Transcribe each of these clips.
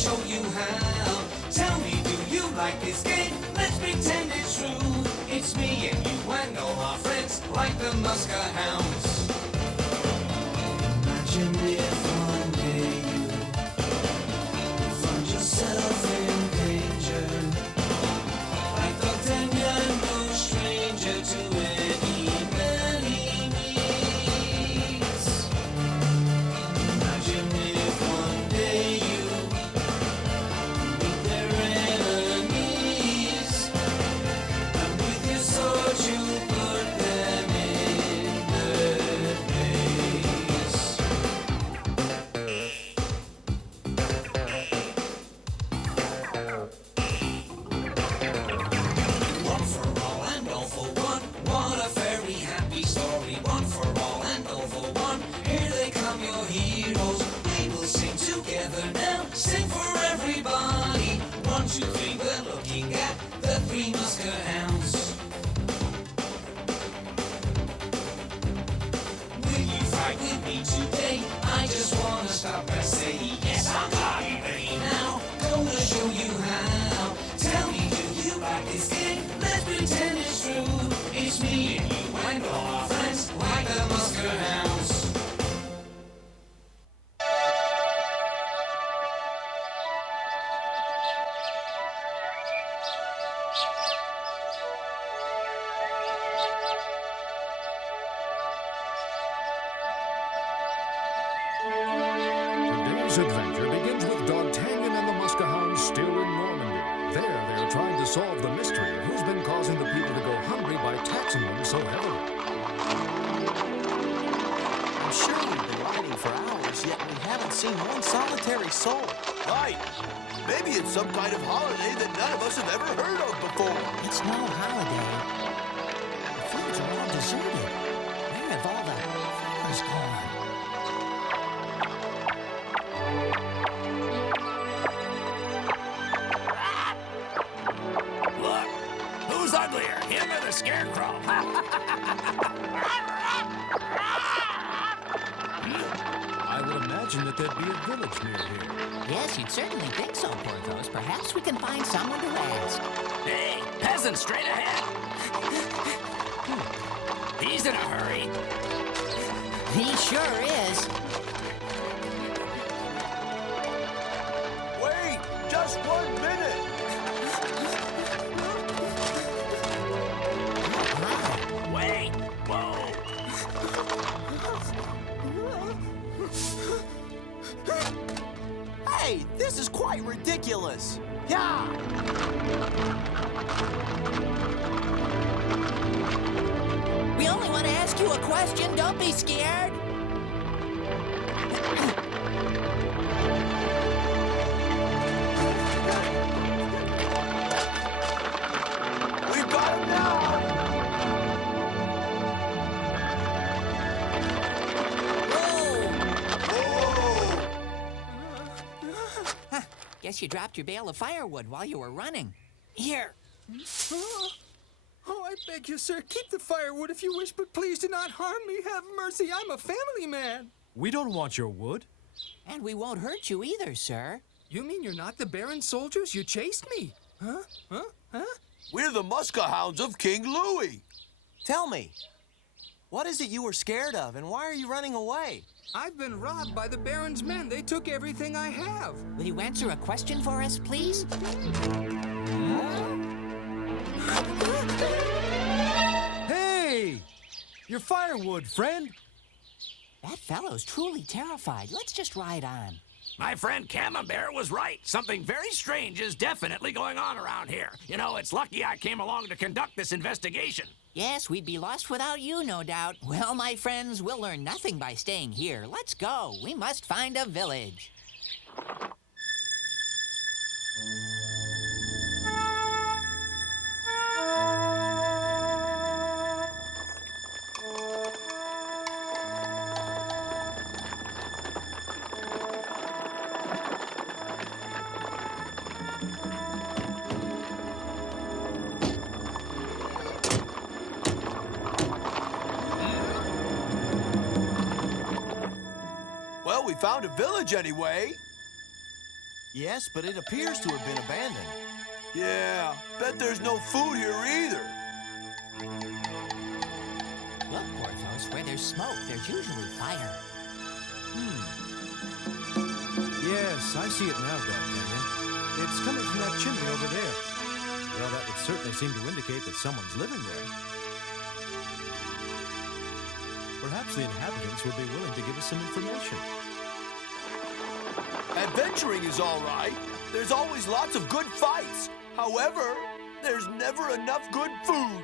show you how. Tell me, do you like this game? Let's pretend it's true. It's me and you and all our friends, like the Muskehounds. Imagine if one day you find yourself in danger, like Dogtanian, no stranger to any man he meets. Imagine if one day you meet their enemies, and with your sword you put them in their place. One for all and all for one. What a very happy story. One for all and all for one. Here they come, your heroes. We will sing together now. Sing for everybody. 1, 2, 3, we're looking at the Three Muskehounds. Will you fight with me today? I just wanna stop and say yes, I'm ready now. Gonna show you how. Tell me, do you like this game? Let's pretend it's true. It's me and you and all our friends, like the Muskehounds. Today's adventure begins with Dogtanian and the Muskehounds still in Normandy. There, they are trying to solve the mystery of who's been causing the people to go hungry by taxing them so heavily. I'm sure we've been riding for hours, yet we haven't seen one solitary soul. Right. Maybe it's some kind of holiday that none of us have ever heard of before. It's no holiday. The fields are all deserted. Where have all the flowers gone? Look, who's uglier, him or the scarecrow? I would imagine that there'd be a village near here. Yes, you'd certainly think so, Porthos. Perhaps we can find someone to ask. Hey, peasant, straight ahead. He's in a hurry. He sure is. Wait, just 1 minute. Wait, whoa. Hey, this is quite ridiculous. Yeah! We only want to ask you a question. Don't be scared. We've got him now. Huh, guess you dropped your bale of firewood while you were running. Here. Oh, I beg you, sir, keep the firewood if you wish, but please do not harm me. Have mercy, I'm a family man. We don't want your wood. And we won't hurt you either, sir. You mean you're not the Baron's soldiers? You chased me. Huh? We're the Muskehounds of King Louis. Tell me, what is it you were scared of, and why are you running away? I've been robbed by the Baron's men. They took everything I have. Will you answer a question for us, please? Hey! Your firewood, friend! That fellow's truly terrified. Let's just ride on. My friend Camembert was right. Something very strange is definitely going on around here. You know, it's lucky I came along to conduct this investigation. Yes, we'd be lost without you, no doubt. Well, my friends, we'll learn nothing by staying here. Let's go. We must find a village. Well, we found a village anyway. Yes, but it appears to have been abandoned. Yeah, bet there's no food here either. Look, Porthos, where there's smoke, there's usually fire. Yes, I see it now, D'Artagnan. It's coming from that chimney over there. Well, that would certainly seem to indicate that someone's living there. Perhaps the inhabitants would be willing to give us some information. Adventuring is all right. There's always lots of good fights. However, there's never enough good food.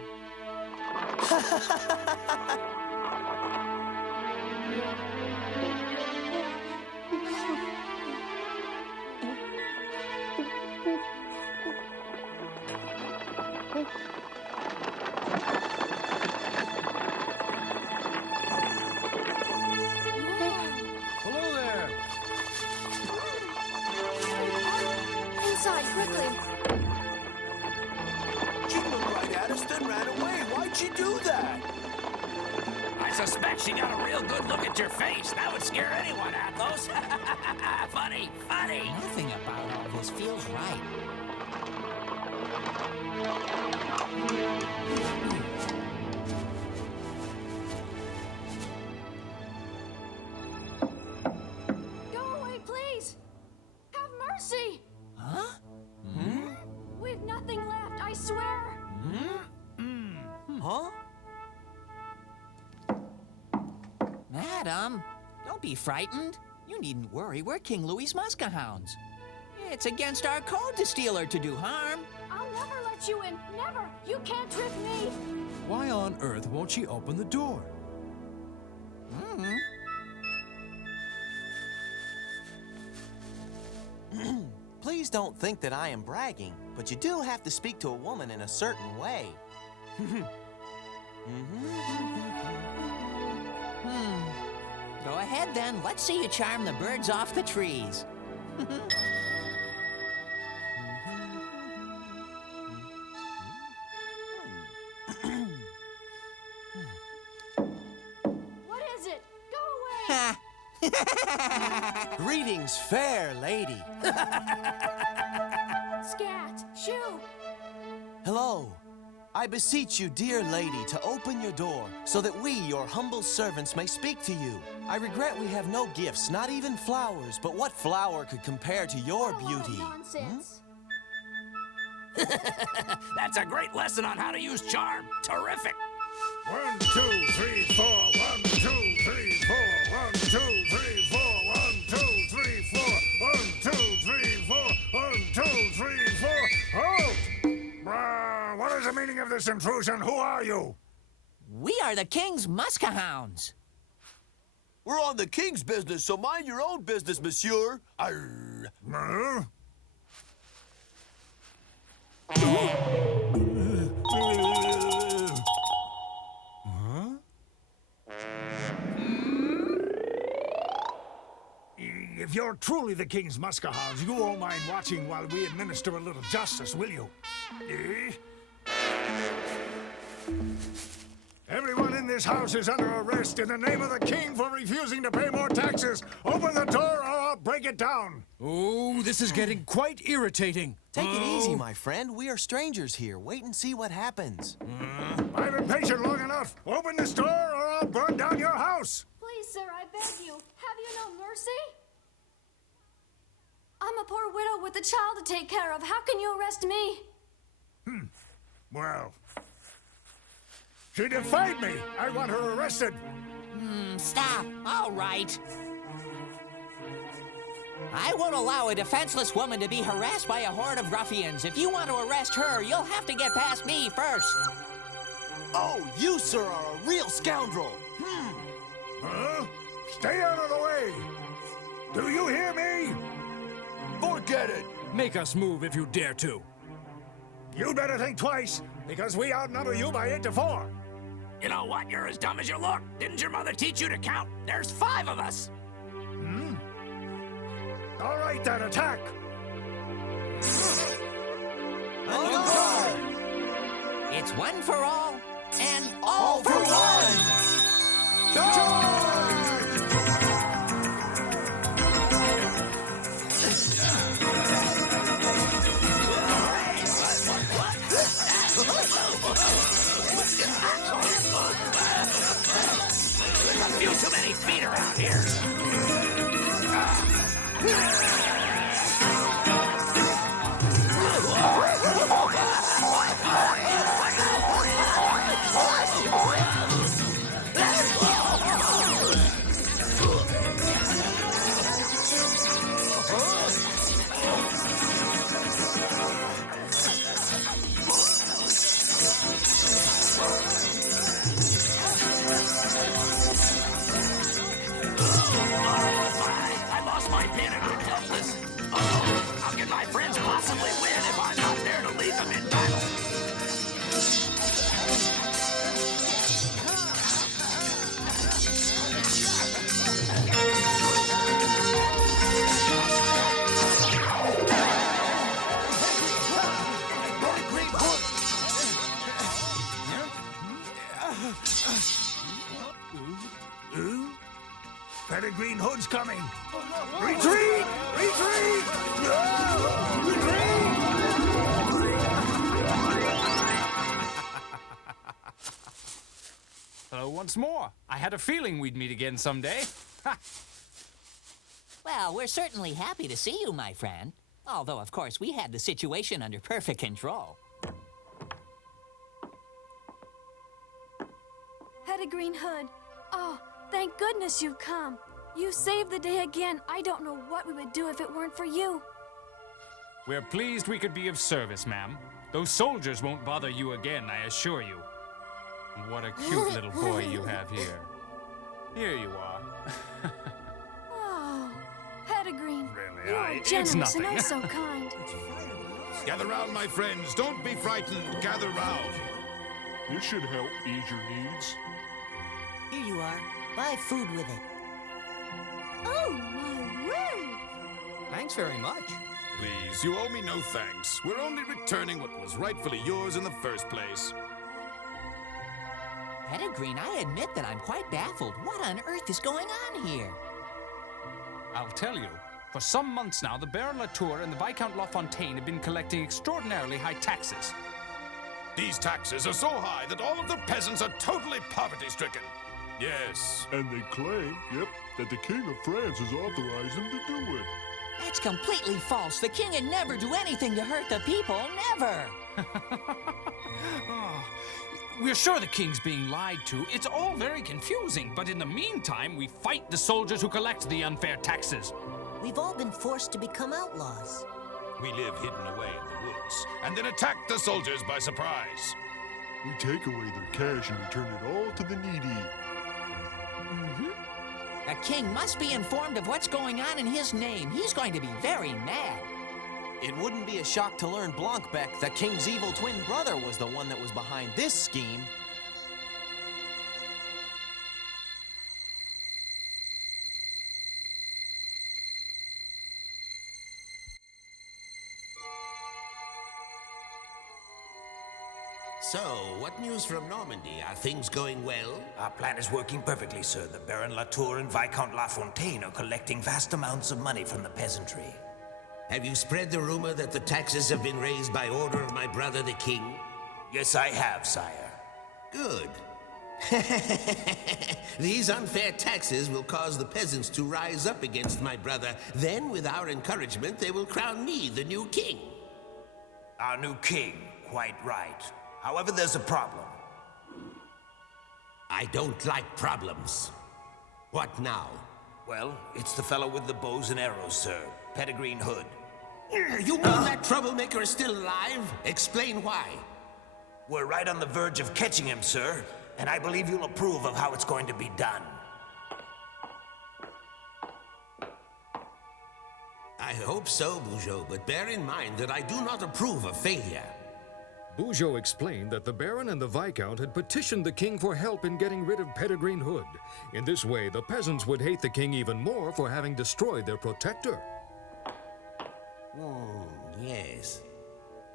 Hello there! Inside, quickly. She looked right at us, then ran away. Why'd she do that? I suspect she got a real good look at your face. That would scare anyone, Athos. Funny, funny. Nothing about all this feels right. Go away, please. Have mercy. Huh? We've nothing left, I swear. Huh? Madam, don't be frightened. You needn't worry, we're King Louis's Muskehounds. It's against our code to steal or to do harm. I'll never let you in. Never. You can't trick me. Why on earth won't she open the door? Please don't think that I am bragging, but you do have to speak to a woman in a certain way. Go ahead then, let's see you charm the birds off the trees. What is it? Go away. Greetings, fair lady. Scat. Shoo. Hello. I beseech you, dear lady, to open your door so that we, your humble servants, may speak to you. I regret we have no gifts, not even flowers, but what flower could compare to your What a lot of beauty? nonsense. That's a great lesson on how to use charm. Terrific. 1, 2, 3, 4. 1, 2, 3, 4. 1, 2, 3, 4. 1, 2, 3, 4. 1, 2, 3, 4. 1, 2, 3, 4. Halt! What is the meaning of this intrusion? Who are you? We are the King's Muskehounds. We're on the king's business, so mind your own business, monsieur. Arr. Huh? If you're truly the King's Muskehounds, you won't mind watching while we administer a little justice, will you? Eh? Everyone in this house is under arrest in the name of the king for refusing to pay more taxes. Open the door or I'll break it down. Oh, this is getting quite irritating. Take it easy, my friend. We are strangers here. Wait and see what happens. I've been patient long enough. Open this door or I'll burn down your house. Please, sir, I beg you. Have you no mercy? I'm a poor widow with a child to take care of. How can you arrest me? Well, she defied me. I want her arrested. Stop. All right. I won't allow a defenseless woman to be harassed by a horde of ruffians. If you want to arrest her, you'll have to get past me first. Oh, you, sir, are a real scoundrel. Huh? Stay out of the way. Do you hear me? Forget it. Make us move if you dare to. You better think twice, because we outnumber you by 8 to 4. You know what? You're as dumb as you look. Didn't your mother teach you to count? There's 5 of us. All right, then, attack. It's one for all and all for one. Charge! I lost my pin and I'm helpless. Oh, how can my friends possibly win if I'm not there to lead them in battle? Pedigreen Hood's coming! Retreat! Retreat! No! Retreat! Hello once more. I had a feeling we'd meet again someday. Ha! Well, we're certainly happy to see you, my friend. Although, of course, we had the situation under perfect control. Pedigreen Hood. Oh, thank goodness you've come. You saved the day again. I don't know what we would do if it weren't for you. We're pleased we could be of service, ma'am. Those soldiers won't bother you again, I assure you. What a cute little boy you have here. Here you are. Oh, Pedigreen. Really, You are it's generous and nothing. oh so kind. Gather round, my friends. Don't be frightened. Gather round. This should help ease your needs. Here you are. Buy food with it. Oh, my word. Thanks very much. Please, you owe me no thanks. We're only returning what was rightfully yours in the first place. Pedigreen, I admit that I'm quite baffled. What on earth is going on here? I'll tell you. For some months now, the Baron Latour and the Viscount Lafontaine have been collecting extraordinarily high taxes. These taxes are so high that all of the peasants are totally poverty-stricken. Yes. And they claim, that the King of France has authorized them to do it. That's completely false. The king would never do anything to hurt the people. Never. Oh, we're sure the king's being lied to. It's all very confusing, but in the meantime, we fight the soldiers who collect the unfair taxes. We've all been forced to become outlaws. We live hidden away in the woods, and then attack the soldiers by surprise. We take away their cash and return it all to the needy. The king must be informed of what's going on in his name. He's going to be very mad. It wouldn't be a shock to learn Blancbec, the king's evil twin brother, was the one that was behind this scheme. So, what news from Normandy? Are things going well? Our plan is working perfectly, sir. The Baron Latour and Viscount Lafontaine are collecting vast amounts of money from the peasantry. Have you spread the rumor that the taxes have been raised by order of my brother the king? Yes, I have, sire. Good. These unfair taxes will cause the peasants to rise up against my brother. Then, with our encouragement, they will crown me the new king. Our new king, quite right. However, there's a problem. I don't like problems. What now? Well, it's the fellow with the bows and arrows, sir. Pedigreen Hood. You mean that troublemaker is still alive? Explain why. We're right on the verge of catching him, sir. And I believe you'll approve of how it's going to be done. I hope so, Bugeaud, but bear in mind that I do not approve of failure. Bugeaud explained that the Baron and the Viscount had petitioned the king for help in getting rid of Pedigreen Hood. In this way, the peasants would hate the king even more for having destroyed their protector. Yes.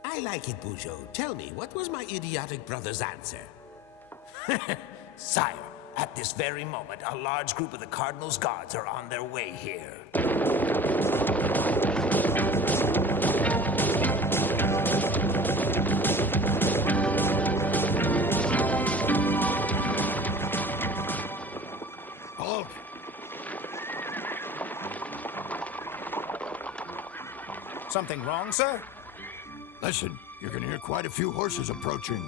I like it, Bugeaud. Tell me, what was my idiotic brother's answer? Sire, at this very moment, a large group of the Cardinal's guards are on their way here. Something wrong, sir? Listen, you're gonna hear quite a few horses approaching.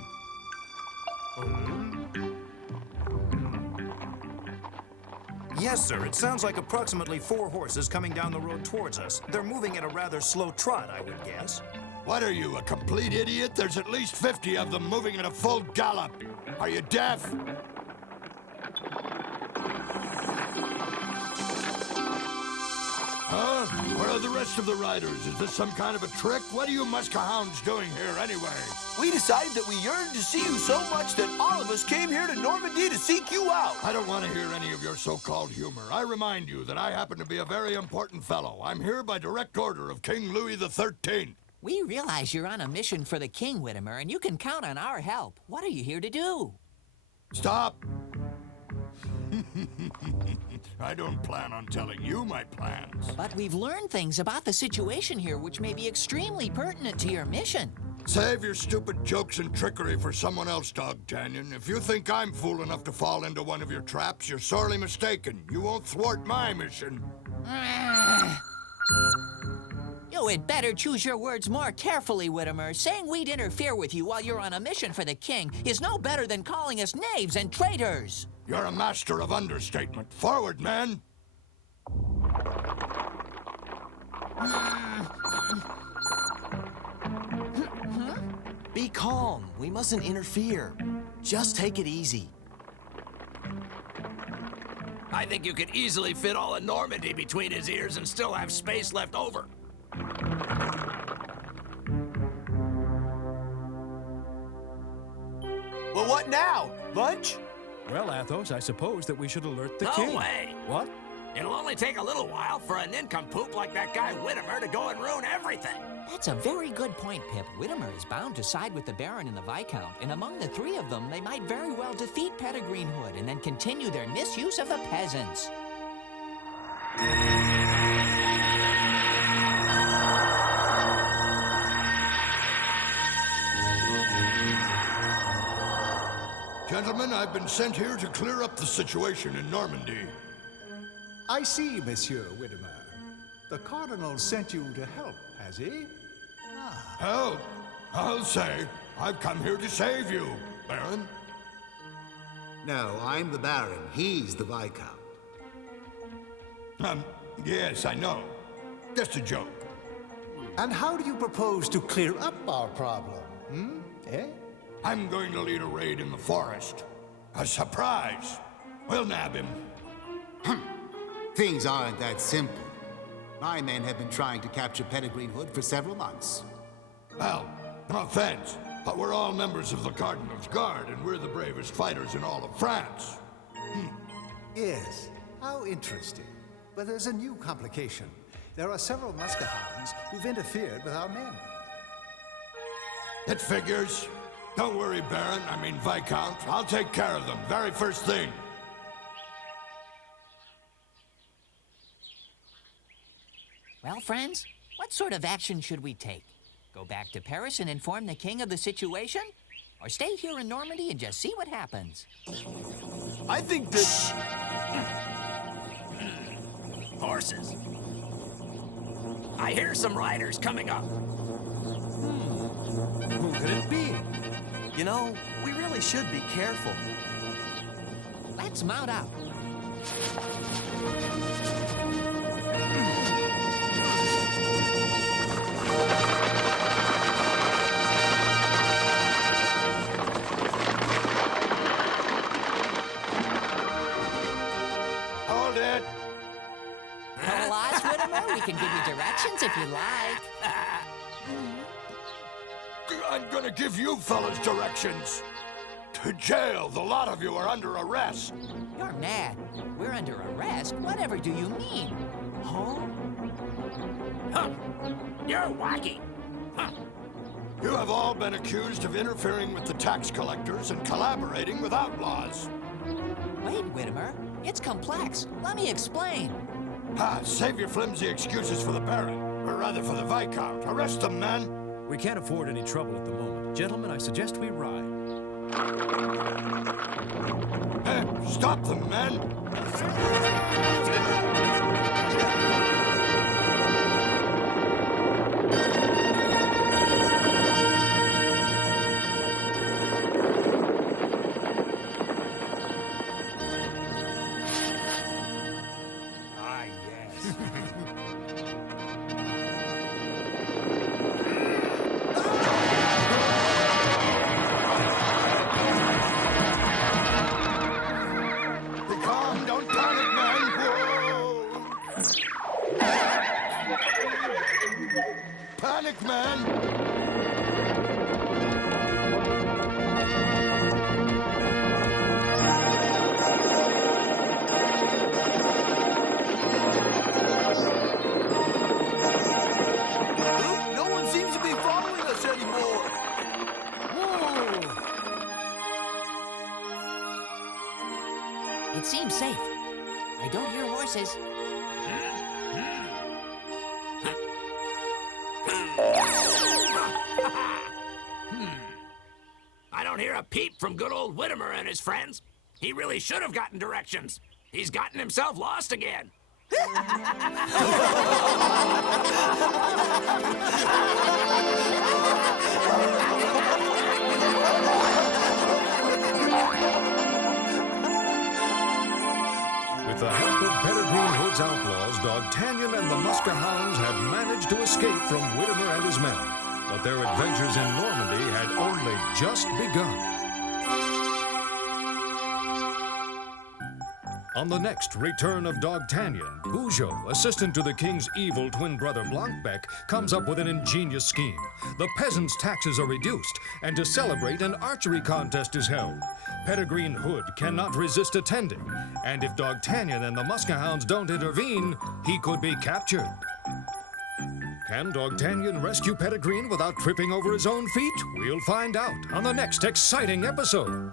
Yes, sir. It sounds like approximately 4 horses coming down the road towards us. They're moving at a rather slow trot, I would guess. What are you, a complete idiot? There's at least 50 of them moving at a full gallop. Are you deaf? Huh? Where are the rest of the riders? Is this some kind of a trick? What are you muskehounds doing here anyway? We decided that we yearned to see you so much that all of us came here to Normandy to seek you out. I don't want to hear any of your so-called humor. I remind you that I happen to be a very important fellow. I'm here by direct order of King Louis XIII. We realize you're on a mission for the king, Widimer, and you can count on our help. What are you here to do? Stop! I don't plan on telling you my plans. But we've learned things about the situation here which may be extremely pertinent to your mission. Save your stupid jokes and trickery for someone else, Dogtanian. If you think I'm fool enough to fall into one of your traps, you're sorely mistaken. You won't thwart my mission. You had better choose your words more carefully, Widimer. Saying we'd interfere with you while you're on a mission for the king is no better than calling us knaves and traitors. You're a master of understatement. Forward, man! Be calm. We mustn't interfere. Just take it easy. I think you could easily fit all of Normandy between his ears and still have space left over. Well, what now? Lunch? Well, Athos, I suppose that we should alert the No king. way! What? It'll only take a little while for a nincompoop like that guy Widimer to go and ruin everything. That's a very good point, Pip. Widimer is bound to side with the Baron and the Viscount, and among the 3 of them, they might very well defeat Pedigreeen Hood and then continue their misuse of the peasants. Gentlemen, I've been sent here to clear up the situation in Normandy. I see, Monsieur Widimer. The Cardinal sent you to help, has he? Help? I'll say. I've come here to save you, Baron. No, I'm the Baron. He's the Viscount. Yes, I know. Just a joke. And how do you propose to clear up our problem? Eh? I'm going to lead a raid in the forest. A surprise. We'll nab him. Things aren't that simple. My men have been trying to capture Pedigreeen Hood for several months. Well, no offense, but we're all members of the Cardinal's Guard, and we're the bravest fighters in all of France. Yes, how interesting. But there's a new complication. There are several muskehounds who've interfered with our men. It figures. Don't worry, Baron. I mean, Viscount. I'll take care of them. Very first thing. Well, friends, what sort of action should we take? Go back to Paris and inform the king of the situation? Or stay here in Normandy and just see what happens? I think that... Horses. I hear some riders coming up. Who could it be? You know, we really should be careful. Let's mount up. Hold it. Outlaws, Widimer, we can give you directions if you like. I'm gonna give you fellas directions. To jail. The lot of you are under arrest. You're mad. We're under arrest? Whatever do you mean? Huh? Huh. You're wacky. Huh. You have all been accused of interfering with the tax collectors and collaborating with outlaws. Wait, Widimer. It's complex. Let me explain. Save your flimsy excuses for the Baron, or rather for the Viscount. Arrest them, men. We can't afford any trouble at the moment. Gentlemen, I suggest we ride. Hey, stop them, men! panic, man! No one seems to be following us anymore. Whoa! It seems safe. I don't hear horses. I don't hear a peep from good old Widimer and his friends. He really should have gotten directions. He's gotten himself lost again. With the help of Pedigreen Hood's outlaws, Dogtanian and the Muskehounds had managed to escape from Widimer and his men. But their adventures in Normandy had only just begun. On the next Return of Dogtanian, Bujo, assistant to the king's evil twin brother Blancbec, comes up with an ingenious scheme. The peasants' taxes are reduced, and to celebrate, an archery contest is held. Pedigreen Hood cannot resist attending, and if Dogtanian and the Muskehounds don't intervene, he could be captured. Can Dogtanian rescue Pedigreen without tripping over his own feet? We'll find out on the next exciting episode.